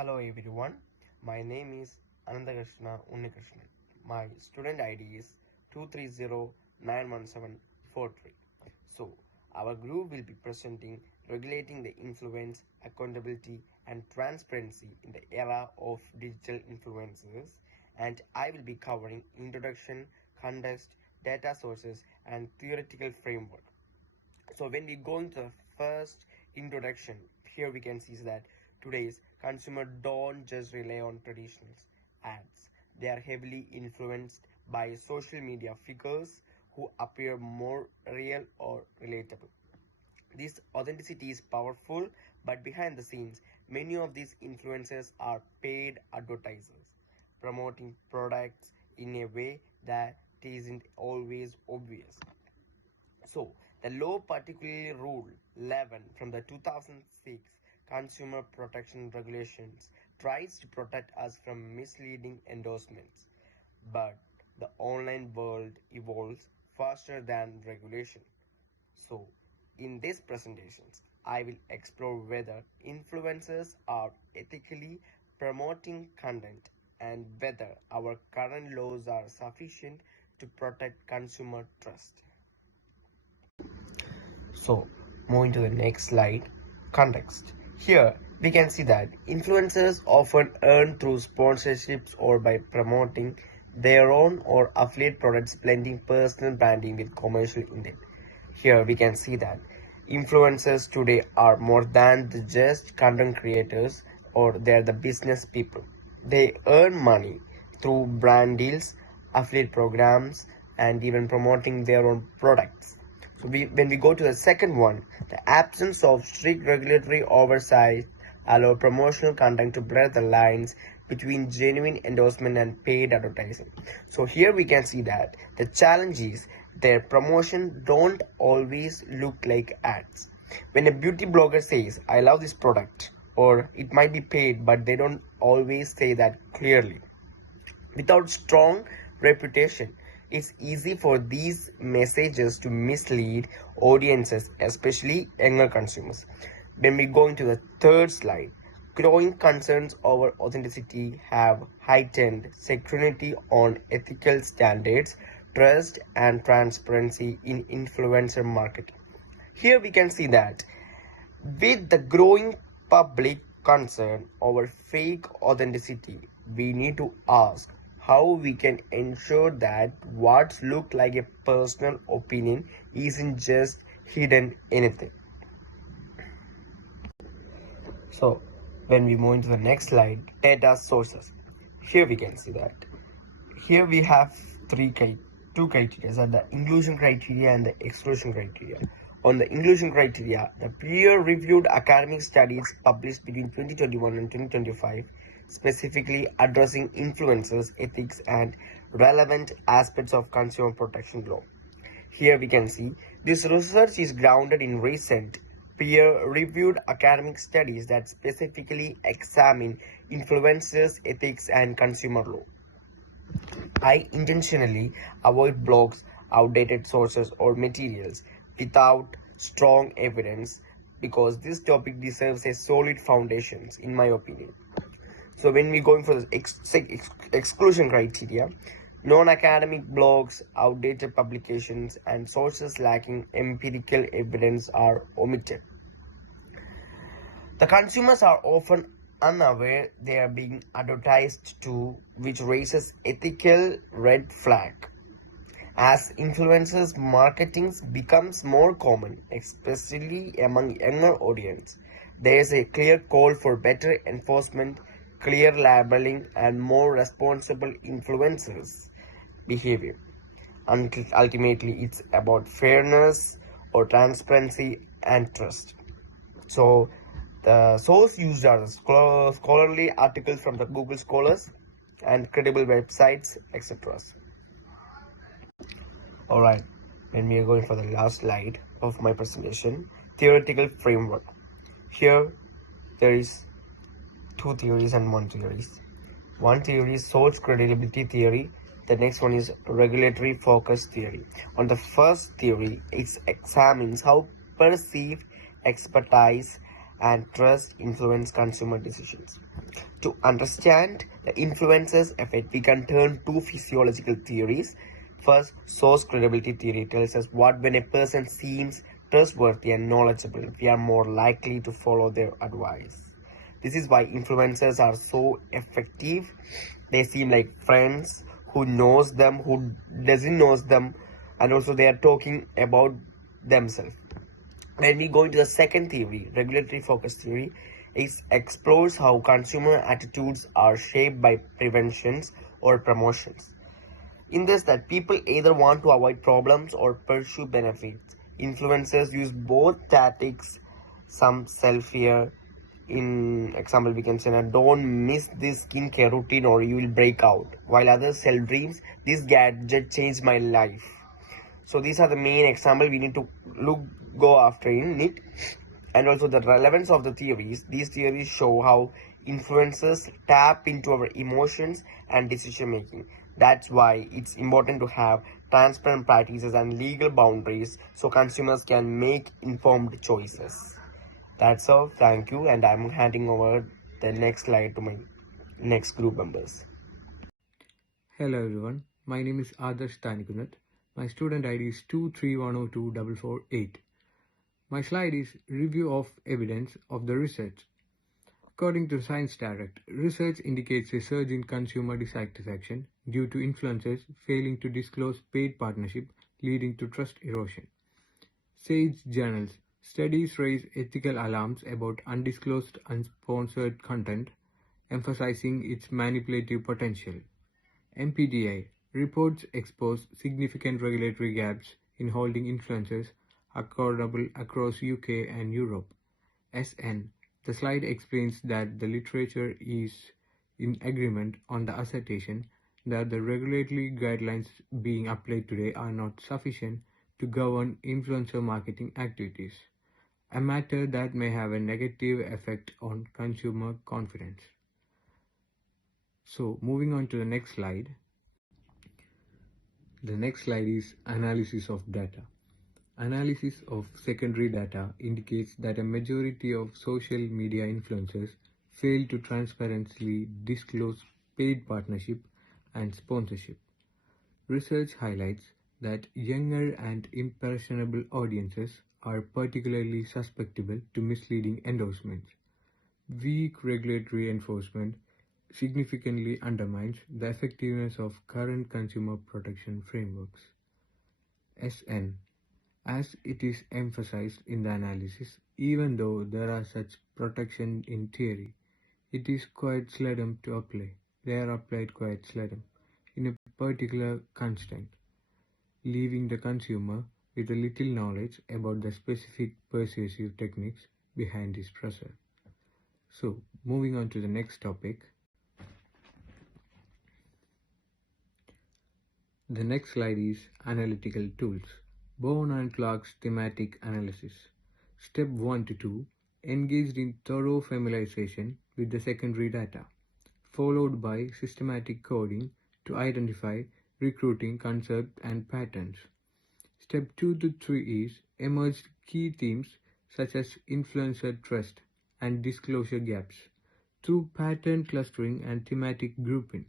Hello everyone, my name is Anandakrishna Unnikrishnan. My student ID is 2309174. So, our group will be presenting regulating the influence, accountability and transparency in the era of digital influencers, and I will be covering introduction, context, data sources and theoretical framework. So when we go into the first introduction, here we can see that today's consumer don't just rely on traditional ads. They are heavily influenced by social media figures who appear more real or relatable. This authenticity is powerful, but behind the scenes, many of these influencers are paid advertisers, promoting products in a way that isn't always obvious. So, the law, particularly Rule 11 from the 2006 Consumer Protection Regulations, tries to protect us from misleading endorsements. But the online world evolves faster than regulation. So, in these presentations, I will explore whether influencers are ethically promoting content and whether our current laws are sufficient to protect consumer trust. So, moving to the next slide, context. Here, we can see that influencers often earn through sponsorships or by promoting their own or affiliate products, blending personal branding with commercial intent. Here, we can see that influencers today are more than just content creators, or they're the business people. They earn money through brand deals, affiliate programs, and even promoting their own products. So when we go to the second one, the absence of strict regulatory oversight allow promotional content to blur the lines between genuine endorsement and paid advertising. So here we can see that the challenge is their promotion don't always look like ads. When a beauty blogger says, I love this product, or it might be paid, but they don't always say that clearly. Without strong reputation, it's easy for these messages to mislead audiences, especially younger consumers. When we go into the third slide, growing concerns over authenticity have heightened scrutiny on ethical standards, trust, and transparency in influencer marketing. Here we can see that with the growing public concern over fake authenticity, we need to ask how we can ensure that what looks like a personal opinion isn't just hidden anything. So, when we move into the next slide, data sources. Here we can see that. Here we have two criteria, are the inclusion criteria and the exclusion criteria. On the inclusion criteria, the peer-reviewed academic studies published between 2021 and 2025, specifically addressing influencers, ethics, and relevant aspects of consumer protection law. Here we can see this research is grounded in recent peer-reviewed academic studies that specifically examine influencers, ethics, and consumer law. I intentionally avoid blogs, outdated sources, or materials without strong evidence because this topic deserves a solid foundation, in my opinion. So when we're going for the exclusion criteria, non-academic blogs, outdated publications, and sources lacking empirical evidence are omitted. The consumers are often unaware they are being advertised to, which raises ethical red flag. As influencers marketing becomes more common, especially among younger audience, there is a clear call for better enforcement, clear labeling, and more responsible influencers behavior. Ultimately, it's about fairness or transparency and trust. So the source used are scholarly articles from the Google Scholars and credible websites, etc. Alright, when we are going for the last slide of my presentation, theoretical framework. Here there is two theories and one theory. One theory is source credibility theory. The next one is regulatory focus theory. On the first theory, it examines how perceived expertise and trust influence consumer decisions. To understand the influences effect, we can turn to physiological theories. First, source credibility theory tells us what when a person seems trustworthy and knowledgeable, we are more likely to follow their advice. This is why influencers are so effective. They seem like friends who knows them, who doesn't knows them, and also they are talking about themselves. When we go into the second theory, regulatory focus theory, it explores how consumer attitudes are shaped by preventions or promotions. In this, that people either want to avoid problems or pursue benefits. Influencers use both tactics. Some sell fear. In example, we can say that don't miss this skincare routine or you will break out. While others sell dreams, this gadget changed my life. So these are the main example we need to go after in it. And also the relevance of the theories. These theories show how influencers tap into our emotions and decision making. That's why it's important to have transparent practices and legal boundaries so consumers can make informed choices. That's all. Thank you. And I'm handing over the next slide to my next group members. Hello everyone, my name is Adarsh Tanikunath. My student ID is 231024448. My slide is review of evidence of the research. According to Science Direct, research indicates a surge in consumer dissatisfaction due to influencers failing to disclose paid partnership, leading to trust erosion. Sage Journals studies raise ethical alarms about undisclosed unsponsored content, emphasizing its manipulative potential. MPDI reports expose significant regulatory gaps in holding influencers accountable across UK and Europe. SN. The slide explains that the literature is in agreement on the assertion that the regulatory guidelines being applied today are not sufficient to govern influencer marketing activities, a matter that may have a negative effect on consumer confidence. So, moving on to the next slide. The next slide is analysis of data. Analysis of secondary data indicates that a majority of social media influencers fail to transparently disclose paid partnership and sponsorship. Research highlights that younger and impressionable audiences are particularly susceptible to misleading endorsements. Weak regulatory enforcement significantly undermines the effectiveness of current consumer protection frameworks. SN. As it is emphasized in the analysis, even though there are such protection in theory, it is quite seldom to apply. They are applied quite seldom in a particular constraint, leaving the consumer with a little knowledge about the specific persuasive techniques behind this process. So, moving on to the next topic. The next slide is analytical tools. Bowen and Clark's thematic analysis. Step 1 to 2 engaged in thorough familiarization with the secondary data, followed by systematic coding to identify recruiting concepts and patterns. Step 2 to 3 is emerged key themes such as influencer trust and disclosure gaps through pattern clustering and thematic grouping.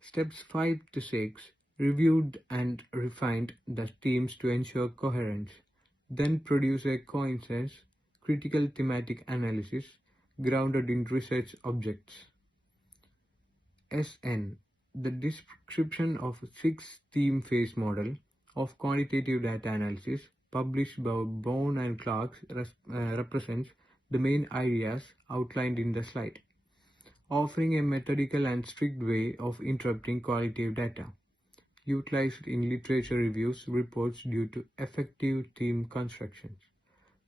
Steps 5 to 6 reviewed and refined the themes to ensure coherence, then produce a coincidence critical thematic analysis grounded in research objects. SN. The description of 6-theme phase model of quantitative data analysis published by Bowen and Clark represents the main ideas outlined in the slide, offering a methodical and strict way of interpreting qualitative data, utilized in literature reviews reports due to effective theme constructions,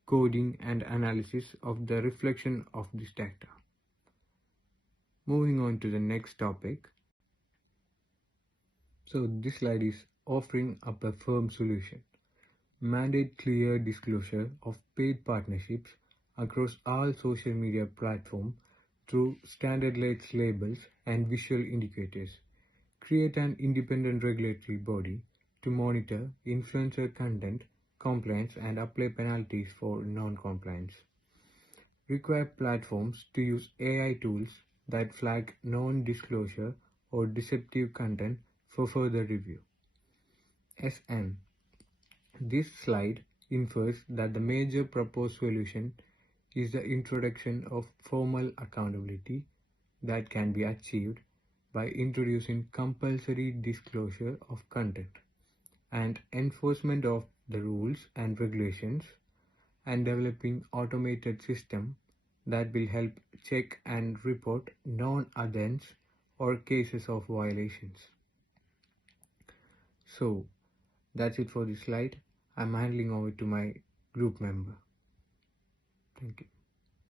coding and analysis of the reflection of this data. Moving on to the next topic. So this slide is offering up a firm solution. Mandate clear disclosure of paid partnerships across all social media platforms through standardized labels and visual indicators. Create an independent regulatory body to monitor influencer content compliance and apply penalties for non-compliance. require platforms to use AI tools that flag non-disclosure or deceptive content for further review. SN. This slide infers that the major proposed solution is the introduction of formal accountability that can be achieved by introducing compulsory disclosure of content and enforcement of the rules and regulations, and developing automated system that will help check and report non-adherence or cases of violations. So that's it for this slide. I'm handing over to my group member. Thank you.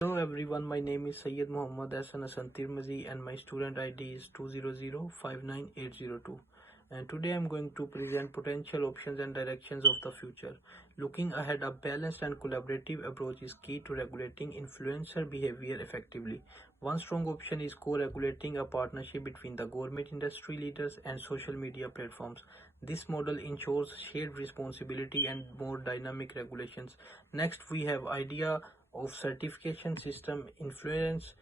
Hello everyone, my name is Syed Muhammad Hassan Hasan Tirmizi and my student ID is 200-59802. And today I'm going to present potential options and directions of the future. Looking ahead, a balanced and collaborative approach is key to regulating influencer behavior effectively. One strong option is co-regulating, a partnership between the government, industry leaders and social media platforms. This model ensures shared responsibility and more dynamic regulations. Next, we have idea of certification system. Influence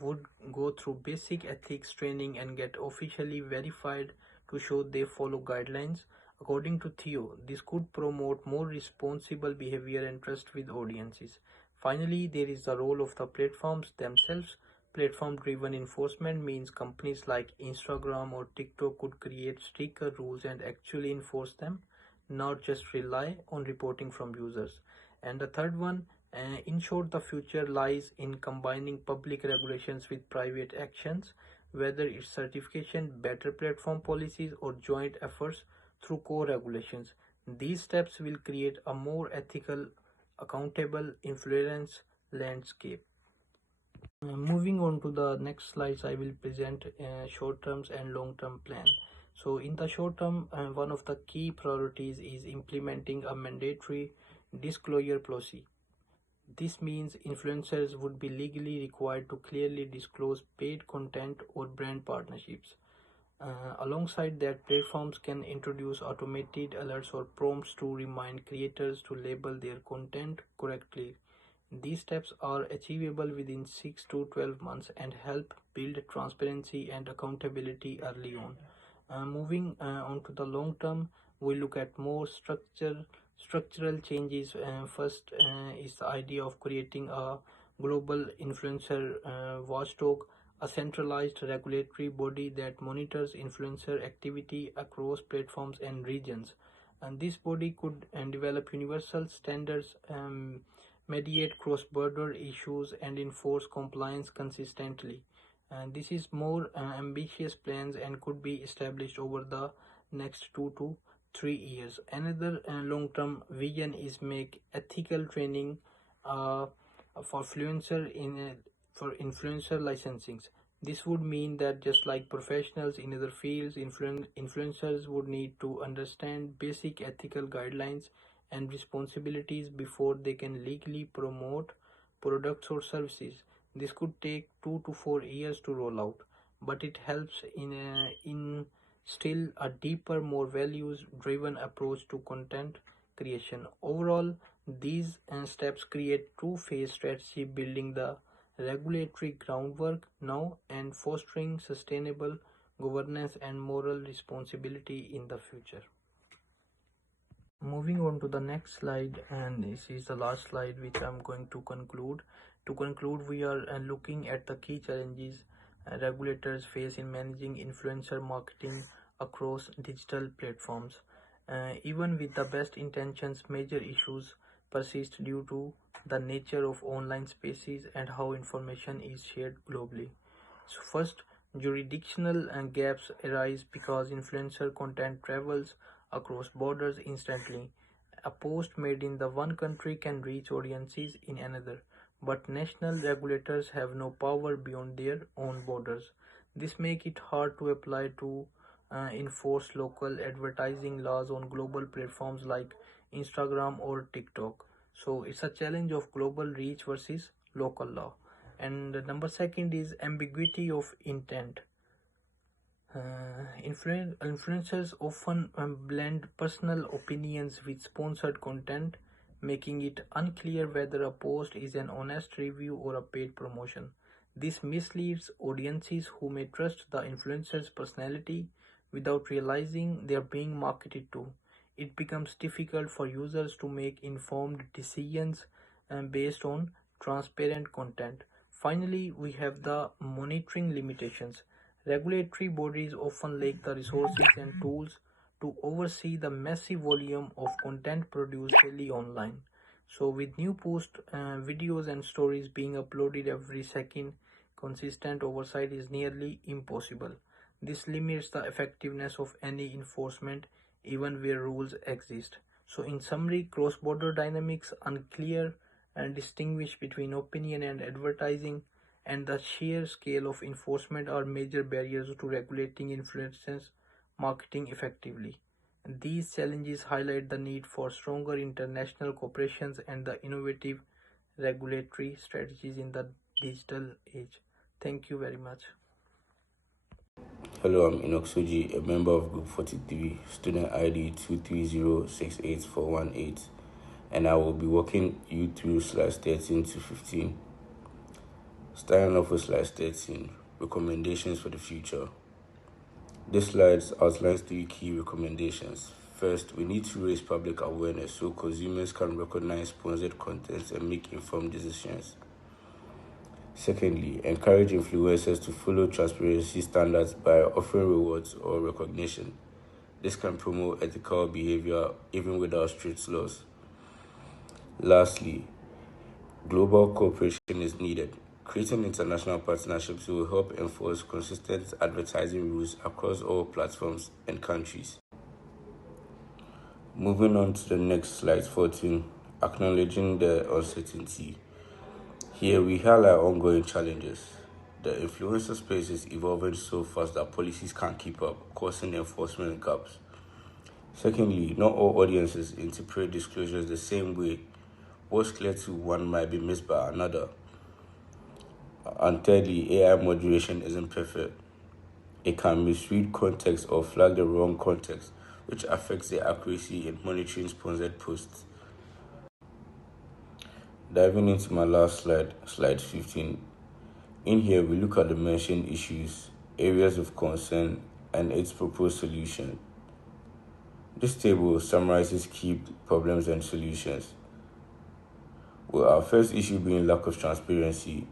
would go through basic ethics training and get officially verified to show they follow guidelines. According to Theo, this could promote more responsible behavior and trust with audiences. Finally, there is the role of the platforms themselves. Platform-driven enforcement means companies like Instagram or TikTok could create stricter rules and actually enforce them, not just rely on reporting from users. And the third one, in short, the future lies in combining public regulations with private actions, whether it's certification, better platform policies, or joint efforts through co-regulations. These steps will create a more ethical, accountable influence landscape. Moving on to the next slides, I will present short-term and long-term plan. So in the short term, one of the key priorities is implementing a mandatory disclosure policy. This means influencers would be legally required to clearly disclose paid content or brand partnerships. Alongside that, platforms can introduce automated alerts or prompts to remind creators to label their content correctly. These steps are achievable within 6 to 12 months and help build transparency and accountability early on. Moving on to the long term, we look at more structural changes. First is the idea of creating a global influencer watchdog, a centralized regulatory body that monitors influencer activity across platforms and regions. And this body could develop universal standards, mediate cross-border issues, and enforce compliance consistently. And this is more ambitious plans and could be established over the next 2 to 3 years. Another long-term vision is make ethical training for influencer licensings. This would mean that just like professionals in other fields, influencers would need to understand basic ethical guidelines and responsibilities before they can legally promote products or services. This could take 2 to 4 years to roll out, but it helps in still a deeper, more values-driven approach to content creation. Overall, these steps create two-phase strategy, building the regulatory groundwork now and fostering sustainable governance and moral responsibility in the future. Moving on to the next slide, and this is the last slide which I'm going to conclude. To conclude, we are looking at the key challenges regulators face in managing influencer marketing across digital platforms. Even with the best intentions, major issues persist due to the nature of online spaces and how information is shared globally. So first, jurisdictional gaps arise because influencer content travels across borders instantly. A post made in the one country can reach audiences in another, but national regulators have no power beyond their own borders. This makes it hard to apply to enforce local advertising laws on global platforms like Instagram or TikTok. So it's a challenge of global reach versus local law. And number second is ambiguity of intent. Influencers often blend personal opinions with sponsored content, making it unclear whether a post is an honest review or a paid promotion. This misleads audiences who may trust the influencer's personality without realizing they are being marketed to. It becomes difficult for users to make informed decisions based on transparent content. Finally, we have the monitoring limitations. Regulatory bodies often lack the resources and tools to oversee the massive volume of content produced daily online. So, with new posts, videos, and stories being uploaded every second, consistent oversight is nearly impossible. This limits the effectiveness of any enforcement, even where rules exist. So, in summary, cross border dynamics unclear and distinguish between opinion and advertising, and the sheer scale of enforcement are major barriers to regulating influencers marketing effectively. These challenges highlight the need for stronger international cooperations and the innovative regulatory strategies in the digital age. Thank you very much. Hello, I'm Enoch Soji, a member of Group 43, student ID 230688418, and I will be walking you through slides 13 to 15. Starting off with slide 13, recommendations for the future. This slide outlines 3 key recommendations. First, we need to raise public awareness so consumers can recognize sponsored content and make informed decisions. Secondly, encourage influencers to follow transparency standards by offering rewards or recognition. This can promote ethical behavior even without strict laws. Lastly, global cooperation is needed. Creating international partnerships will help enforce consistent advertising rules across all platforms and countries. Moving on to the next slide 14, acknowledging the uncertainty. Here we highlight ongoing challenges. The influencer space is evolving so fast that policies can't keep up, causing enforcement gaps. Secondly, not all audiences interpret disclosures the same way. What's clear to one might be missed by another. And thirdly, AI moderation isn't perfect. It can misread context or flag the wrong context, which affects the accuracy in monitoring sponsored posts. Diving into my last slide, slide 15. In here, we look at the mentioned issues, areas of concern, and its proposed solution. This table summarizes key problems and solutions. With our first issue being lack of transparency,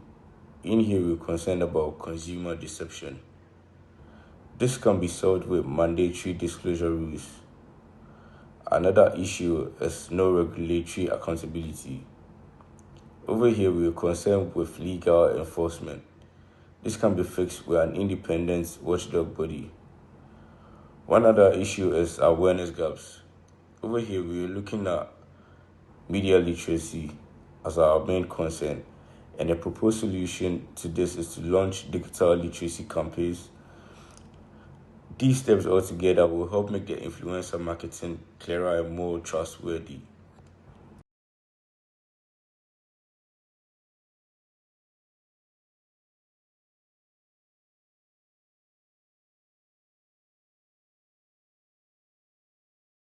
in here we're concerned about consumer deception. This can be solved with mandatory disclosure rules. Another issue is no regulatory accountability. Over here, we are concerned with legal enforcement. This can be fixed with an independent watchdog body. One other issue is awareness gaps. Over here, we are looking at media literacy as our main concern, and a proposed solution to this is to launch digital literacy campaigns. These steps altogether will help make the influencer marketing clearer and more trustworthy.